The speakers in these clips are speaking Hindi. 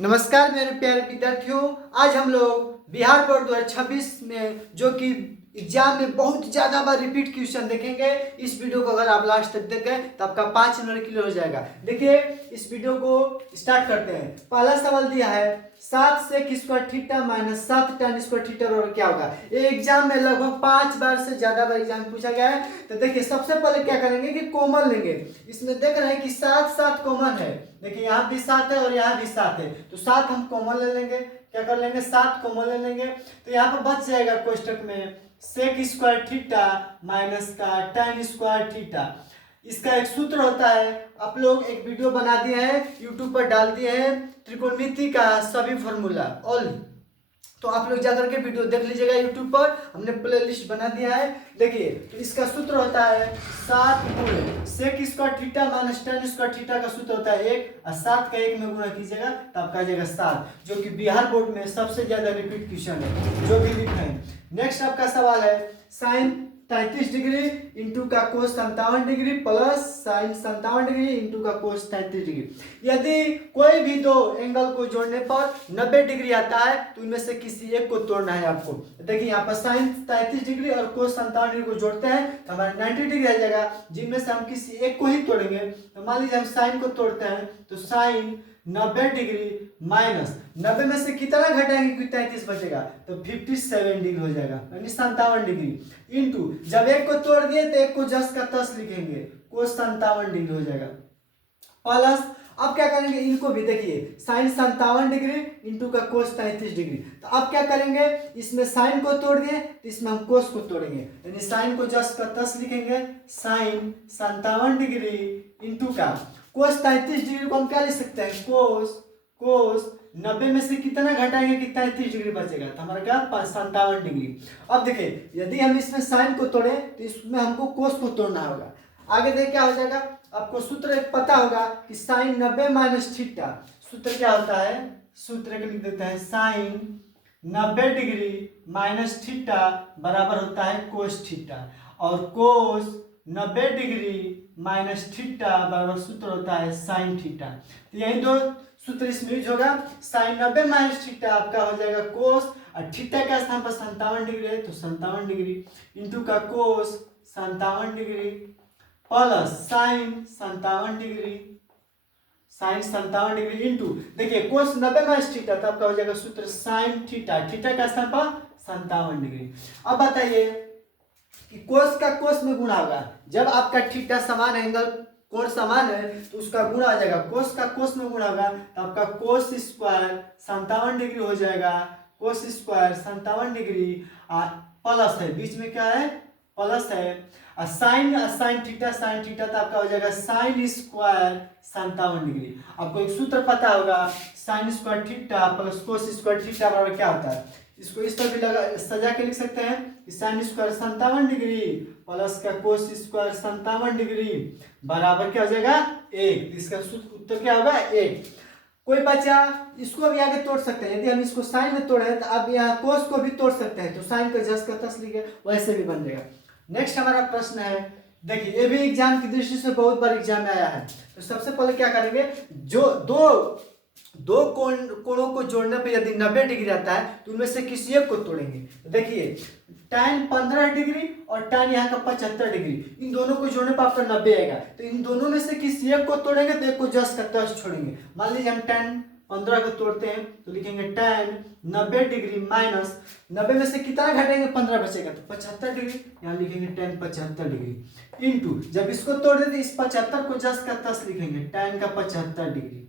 नमस्कार मेरे प्यारे विद्यार्थियों। आज हम लोग बिहार बोर्ड 2026 में जो कि एग्जाम में बहुत ज़्यादा बार रिपीट क्वेश्चन देखेंगे। इस वीडियो को अगर आप लास्ट तक देखें तो आपका 5 नंबर क्लियर हो जाएगा। देखिए इस वीडियो को स्टार्ट करते हैं। पहला सवाल दिया है 7 sec square theta minus 7 tan square theta बराबर क्या होगा। ये एग्जाम में लगभग 5 बार से ज़्यादा बार एग्जाम में पूछा गया है। तो देखिए सबसे पहले क्या करेंगे कि कॉमन लेंगे। इसमें देख रहे हैं कि 7 कॉमन है। देखिए यहाँ भी 7 है और यहाँ भी 7 है, तो 7 हम कॉमन ले लेंगे। क्या कर लेंगे, 7 कॉमन ले लेंगे। तो यहाँ पर बच जाएगा कोष्टक में सेक स्क्वायर थीटा माइनस का tan स्क्वायर थीटा। इसका एक सूत्र होता है, आप लोग एक वीडियो बना दिए हैं यूट्यूब पर डाल दिए हैं, त्रिकोणमिति का सभी फॉर्मूला ऑल। तो आप लोग जाकर के वीडियो देख लीजिएगा यूट्यूब पर, हमने प्लेलिस्ट बना दिया है। देखिए तो इसका सूत्र होता है 7 गुणे sec square theta minus tan square theta का सूत्र होता है 1 और 7 का 1 में गुणा कीजिएगा तो आपका आ जाएगा 7, जो कि बिहार बोर्ड में सबसे ज्यादा रिपीट क्वेश्चन है जो भी लिखा है। नेक्स्ट आपका सवाल है साइन 33 डिग्री इंटू का cos 57 degree plus sine 57 degree into का कोस 33 डिग्री। यदि कोई भी दो एंगल को जोड़ने पर 90 डिग्री आता है तो इनमें से किसी एक को तोड़ना है आपको। देखिए यहाँ पर साइन 33 डिग्री और कोस 57 डिग्री को जोड़ते हैं तो हमारा 90 डिग्री आ जाएगा, जिनमें से हम किसी एक को ही तोड़ेंगे। तो मान लीजिए हम साइन को तोड़ते हैं तो साइन 90 डिग्री माइनस 90 में से कितना घटाएंगे कि 33 बचेगा तो 57 डिग्री हो जाएगा, यानी 57 डिग्री इंटू जब एक को तोड़ दिए तो एक को जस का तस लिखेंगे, कोस 57 डिग्री हो जाएगा प्लस। अब क्या करेंगे, इनको भी देखिए साइन 57 डिग्री इंटू का कोस 33 डिग्री। तो अब क्या करेंगे, इसमें साइन को तोड़ दिए तो इसमें हम कोस को तोड़ेंगे, यानी साइन को जस का तस लिखेंगे, साइन 57 डिग्री इंटू का कोस 33 डिग्री को हम क्या लिख सकते हैं, कोस 90 में से कितना घटाएंगे कि 33 डिग्री बचेगा तो हमारा क्या 57 डिग्री। अब देखिए यदि हम इसमें साइन को तोड़े तो इसमें हमको कोस को तोड़ना होगा। आगे देख क्या हो जाएगा, आपको सूत्र एक पता होगा कि साइन 90 माइनस थीटा। सूत्र क्या होता है, सूत्र के लिख देते हैं साइन 90 डिग्री माइनस थीटा बराबर होता है कोस थीटा, और कोस 90 डिग्री माइनस थीटा बराबर सूत्र होता है साइन थीटा। तो यही दो सूत्र इसमें यूज होगा। साइन 90 माइनस थीटा आपका हो जाएगा कोस, और थीटा का स्थान पर 57 डिग्री है तो 57 डिग्री इंटू का cos 57 degree plus sine 57 degree, sine 57 degree into देखिए कोस 90 माइनस थीटा तो आपका हो जाएगा सूत्र साइन थीटा, थीटा का स्थान पर 57 डिग्री। अब बताइए कि कोस का कोस में गुणा होगा, जब आपका थीटा समान एंगल कोण समान है तो उसका गुणा आ जाएगा, कोस का कोस में गुणा होगा तो आपका कोस स्क्वायर 57 डिग्री हो जाएगा, कोस स्क्वायर 57 डिग्री प्लस है, बीच में क्या है प्लस है, और साइन थीटा तो आपका हो जाएगा साइन स्क्वायर 57 डिग्री। आपको एक सूत्र पता होगा, sine square theta plus cos square theta बराबर क्या होता है। इसको इस तरह भी लगा सजा के लिख सकते हैं कि साइन स्क्वायर 57 डिग्री प्लस का कोस स्क्वायर 57 डिग्री बराबर क्या हो जाएगा 1। इसका उत्तर क्या होगा 1। कोई बच्चा इसको भी आगे तोड़ सकते हैं, यदि हम इसको साइन में तोड़े तो अब यहाँ कोस को भी तोड़ सकते हैं, तो साइन का जस का तस लिखे वैसे भी बन जाएगा। नेक्स्ट हमारा प्रश्न है, देखिए ये भी एग्जाम की दृष्टि से बहुत बार एग्जाम में आया है। तो सबसे पहले क्या करेंगे, जो दो कोणों को जोड़ने पर यदि 90 डिग्री आता है तो उनमें से किसी एक को तोड़ेंगे। तो देखिए tan 15 डिग्री और tan यहाँ का 75 डिग्री, इन दोनों को जोड़ने पर आपका 90 आएगा, तो इन दोनों में से किसी एक को तोड़ेंगे तो एक को जस का तस छोड़ेंगे। मान लीजिए हम tan 15 को तोड़ते हैं तो लिखेंगे tan 90 डिग्री माइनस 90 में से कितना घटेंगे 15 बचेगा तो 75 डिग्री, यहाँ लिखेंगे tan 75 डिग्री इंटू जब इसको तोड़ देते इस 75 को जस का तस लिखेंगे tan का 75 डिग्री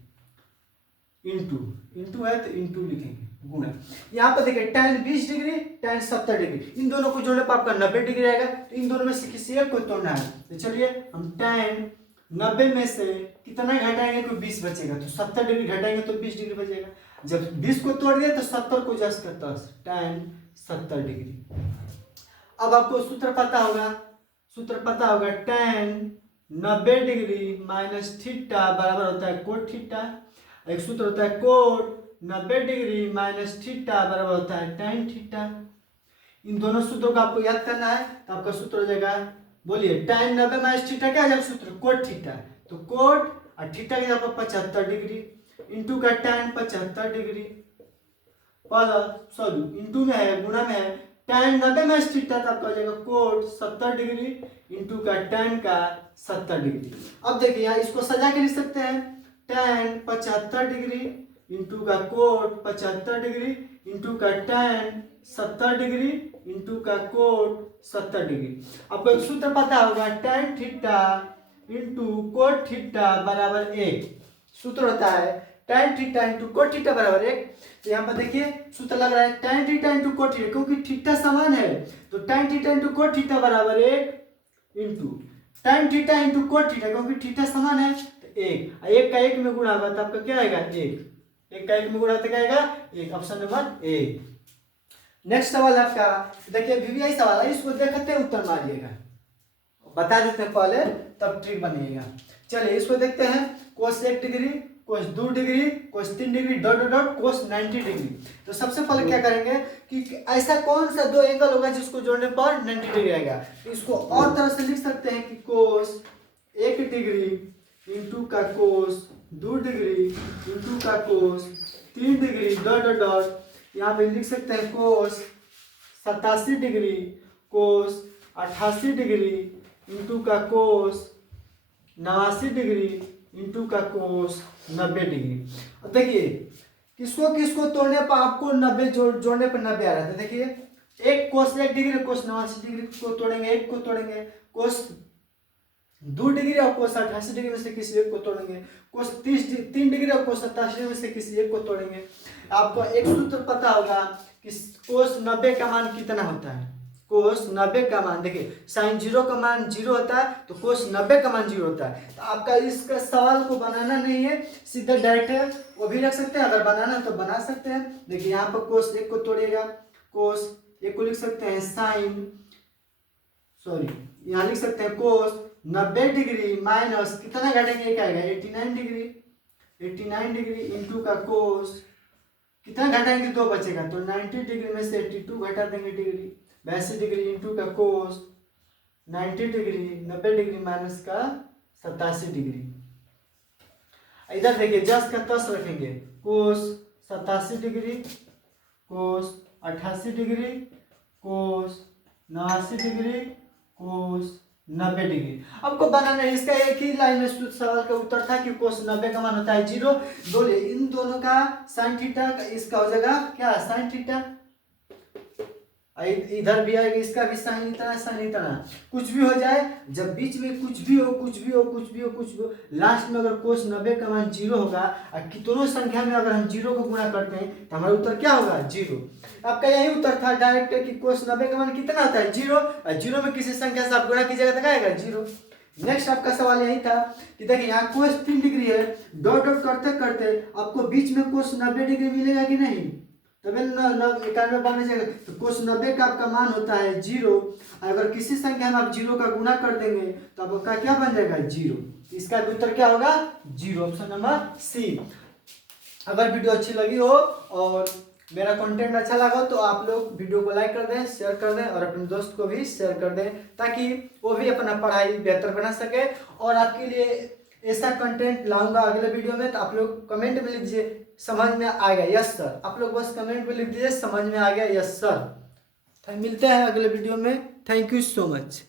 इंटू है तो इंटू लिखेंगे गुणा। यहाँ पर देखिए tan 20 डिग्री tan 70 डिग्री, इन दोनों को जोड़ने पर आपका 90 डिग्री आएगा, तो इन दोनों में से किसी एक को तोड़ना है। तो चलिए हम tan 90 में से कितना घटाएंगे तो 20 बचेगा, तो 70 डिग्री घटाएंगे तो 20 डिग्री बचेगा। जब 20 को तोड़ दिया तो 70 को जस का तस tan 70 डिग्री। अब आपको सूत्र पता होगा tan 90 डिग्री माइनस थीटा बराबर होता है कोट थीटा, एक सूत्र होता है कोट 90 डिग्री माइनस थीटा बराबर होता है tan थीटा। इन दोनों सूत्रों को आपको याद करना है, तो आपका सूत्र हो जाएगा, बोलिए tan 90 माइनस थीटा क्या है सूत्र कोट थीटा, तो कोट और थीटा की जगह पर 75 डिग्री इंटू का tan 75 degree plus sorry into में है गुणा में है tan 90 में थीटा तो आपका हो जाएगा कोट 70 डिग्री इंटू का tan का 70 डिग्री। अब देखिए यहाँ इसको सजा के लिख सकते हैं tan 75 डिग्री इंटू का कोट 75 डिग्री इंटू का tan 70 डिग्री इंटू का कोट 70 डिग्री। आपको एक सूत्र पता होगा tan theta into cot theta बराबर 1 सूत्र होता है tan theta into cot theta बराबर 1। तो यहाँ पर देखिए सूत्र लग रहा है tan theta into cot theta क्योंकि थीटा समान है तो tan theta into cot theta बराबर 1 into tan theta into cot theta क्योंकि थीटा समान है तो 1 का 1 में गुणा होगा तो आपका क्या आएगा 1 का 1 में गुणा तो क्या आएगा 1 ऑप्शन नंबर ए। नेक्स्ट सवाल आपका देखिए वीवीआई सवाल है इसको देखते उत्तर मारिएगा बता देते हैं पहले तब ट्रिक बनिएगा। चलिए इसको देखते हैं cos 1 degree cos 2 degree cos 3 degree dot dot dot cos 90 degree. तो सबसे पहले क्या करेंगे कि ऐसा कौन सा दो एंगल होगा जिसको जोड़ने पर 90 डिग्री आएगा। तो इसको और तरह से लिख सकते हैं कि कोस 1 डिग्री इंटू का कोस 2 डिग्री इंटू का कोस 3 डिग्री डॉट डॉट डॉट यहाँ पे लिख सकते हैं कोस 87 डिग्री कोस 88 डिग्री इंटू का कोस 89 डिग्री इंटू का कोस 90 डिग्री। अब देखिए किसको किसको तोड़ने पर आपको 90 जोड़ने पर 90 आ रहा था। देखिए एक कोस 1 डिग्री कोस 89 डिग्री को तोड़ेंगे एक को तोड़ेंगे कोस 2 डिग्री और कोस 88 डिग्री में से किसी एक को तोड़ेंगे कोस 3 डिग्री और कोस 87 डिग्री में से किसी एक को तोड़ेंगे। आपको एक सूत्र पता होगा कि कोस 90 का मान कितना होता है। कोस 90 का मान देखिए साइन 0 का मान 0 होता है तो कोस 90 का मान 0 होता है। तो आपका इसका सवाल को बनाना नहीं है सीधा डायरेक्ट वो भी रख सकते हैं अगर बनाना है तो बना सकते हैं। देखिए यहाँ पर कोस 1 को तोड़िएगा कोस 1 को लिख सकते हैं साइन सॉरी यहाँ लिख सकते हैं कोस 90 डिग्री माइनस कितना घटेंगे एक आएगा 89 डिग्री इंटू का कोस कितना घटाएंगे 2 बचेगा तो 90 डिग्री में से 82 घटा देंगे डिग्री 82 डिग्री इंटू का कोस 90 डिग्री 90 डिग्री माइनस का 87 डिग्री। इधर देखिए जस का तस रखेंगे कोस 87 डिग्री कोस 88 डिग्री कोस 89 डिग्री कोस 90 डिग्री। आपको बनाना है इसका एक ही लाइन में सवाल का उत्तर था कि कोस 90 का मान होता है 0। बोले इन दोनों का साइन थीटा इसका हो जाएगा क्या साइन थीटा इधर भी आएगा इसका भी साइन इतना कुछ भी हो जाए जब बीच में कुछ भी हो लास्ट में अगर कोस 90 का मान 0 होगा और कितनों संख्या में अगर हम 0 को गुणा करते हैं तो हमारा उत्तर क्या होगा 0। आपका यही उत्तर था डायरेक्ट कि कोस 90 का मान कितना होता है 0 और 0 में किसी संख्या से आप गुणा कीजिएगा तो क्या आएगा 0। नेक्स्ट आपका सवाल यही था कि देखिए यहाँ कोस 3 डिग्री है डॉट डॉट करते करते आपको बीच में कोस 90 डिग्री मिलेगा कि नहीं तभी 91 बन जाएगा। तो कोस 90 का आपका मान होता है 0 अगर किसी संख्या में आप 0 का गुणा कर देंगे तो आपका क्या बन जाएगा 0। इसका उत्तर क्या होगा 0 ऑप्शन नंबर सी। अगर वीडियो अच्छी लगी हो और मेरा कंटेंट अच्छा लगा तो आप लोग वीडियो को लाइक कर दें शेयर कर दें और अपने दोस्त को भी शेयर कर दें ताकि वो भी अपना पढ़ाई बेहतर बना सके। और आपके लिए ऐसा कंटेंट लाऊंगा अगले वीडियो में तो आप लोग कमेंट में लिख दीजिए समझ में आ गया यस सर। आप लोग बस कमेंट में लिख दीजिए समझ में आ गया यस सर। मिलते हैं अगले वीडियो में। Thank you so much.